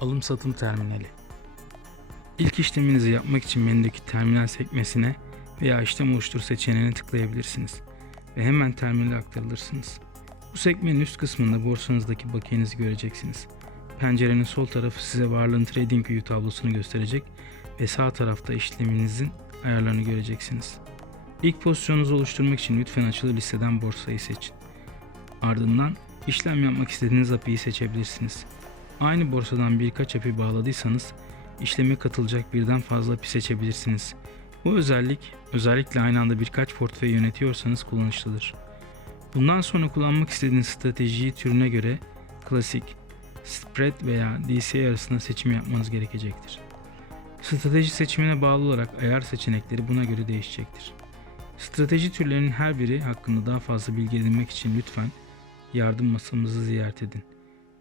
Alım satım terminali. İlk işleminizi yapmak için menüdeki terminal sekmesine veya işlem oluştur seçeneğine tıklayabilirsiniz ve hemen terminale aktarılırsınız. Bu sekmenin üst kısmında borsanızdaki bakiyenizi göreceksiniz. Pencerenin sol tarafı size varlığın TradingView tablosunu gösterecek ve sağ tarafta işleminizin ayarlarını göreceksiniz. İlk pozisyonunuzu oluşturmak için lütfen açılı listeden borsayı seçin. Ardından işlem yapmak istediğiniz API'yi seçebilirsiniz. Aynı borsadan birkaç API bağladıysanız işleme katılacak birden fazla API seçebilirsiniz. Bu özellik özellikle aynı anda birkaç portföy yönetiyorsanız kullanışlıdır. Bundan sonra kullanmak istediğiniz stratejiyi türüne göre klasik, spread veya DCA arasında seçim yapmanız gerekecektir. Strateji seçimine bağlı olarak ayar seçenekleri buna göre değişecektir. Strateji türlerinin her biri hakkında daha fazla bilgi edinmek için lütfen yardım masamızı ziyaret edin.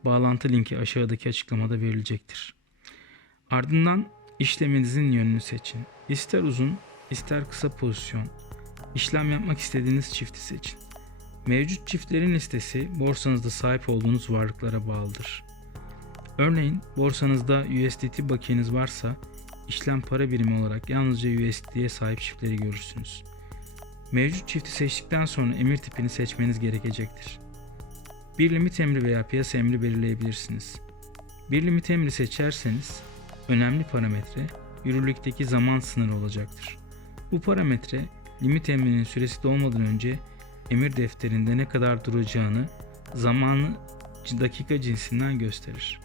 Bağlantı linki aşağıdaki açıklamada verilecektir. Ardından işleminizin yönünü seçin. İster uzun, ister kısa pozisyon. İşlem yapmak istediğiniz çifti seçin. Mevcut çiftlerin listesi borsanızda sahip olduğunuz varlıklara bağlıdır. Örneğin borsanızda USDT bakiyeniz varsa işlem para birimi olarak yalnızca USDT'ye sahip çiftleri görürsünüz. Mevcut çifti seçtikten sonra emir tipini seçmeniz gerekecektir. Bir limit emri veya piyasa emri belirleyebilirsiniz. Bir limit emri seçerseniz önemli parametre yürürlükteki zaman sınırı olacaktır. Bu parametre limit emrinin süresi dolmadan önce emir defterinde ne kadar duracağını zamanı dakika cinsinden gösterir.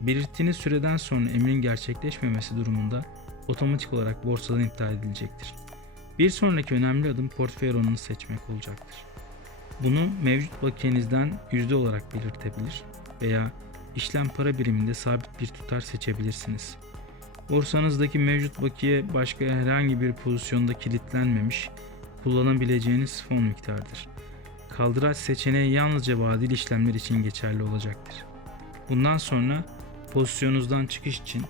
Belirttiğiniz süreden sonra emrin gerçekleşmemesi durumunda otomatik olarak borsadan iptal edilecektir. Bir sonraki önemli adım portföy oranını seçmek olacaktır. Bunu mevcut bakiyenizden yüzde olarak belirtebilir veya işlem para biriminde sabit bir tutar seçebilirsiniz. Borsanızdaki mevcut bakiye başka herhangi bir pozisyonda kilitlenmemiş, kullanabileceğiniz fon miktarıdır. Kaldıraç seçeneği yalnızca vadeli işlemler için geçerli olacaktır. Bundan sonra pozisyonunuzdan çıkış için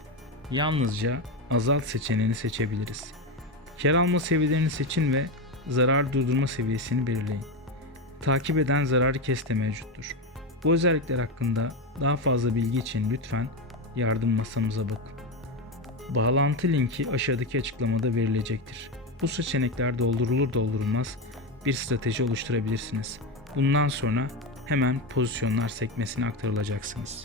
yalnızca azalt seçeneğini seçebiliriz. Kar alma seviyelerini seçin ve zarar durdurma seviyesini belirleyin. Takip eden zararı kes mevcuttur. Bu özellikler hakkında daha fazla bilgi için lütfen yardım masamıza bakın. Bağlantı linki aşağıdaki açıklamada verilecektir. Bu seçenekler doldurulur doldurulmaz bir strateji oluşturabilirsiniz. Bundan sonra hemen pozisyonlar sekmesine aktarılacaksınız.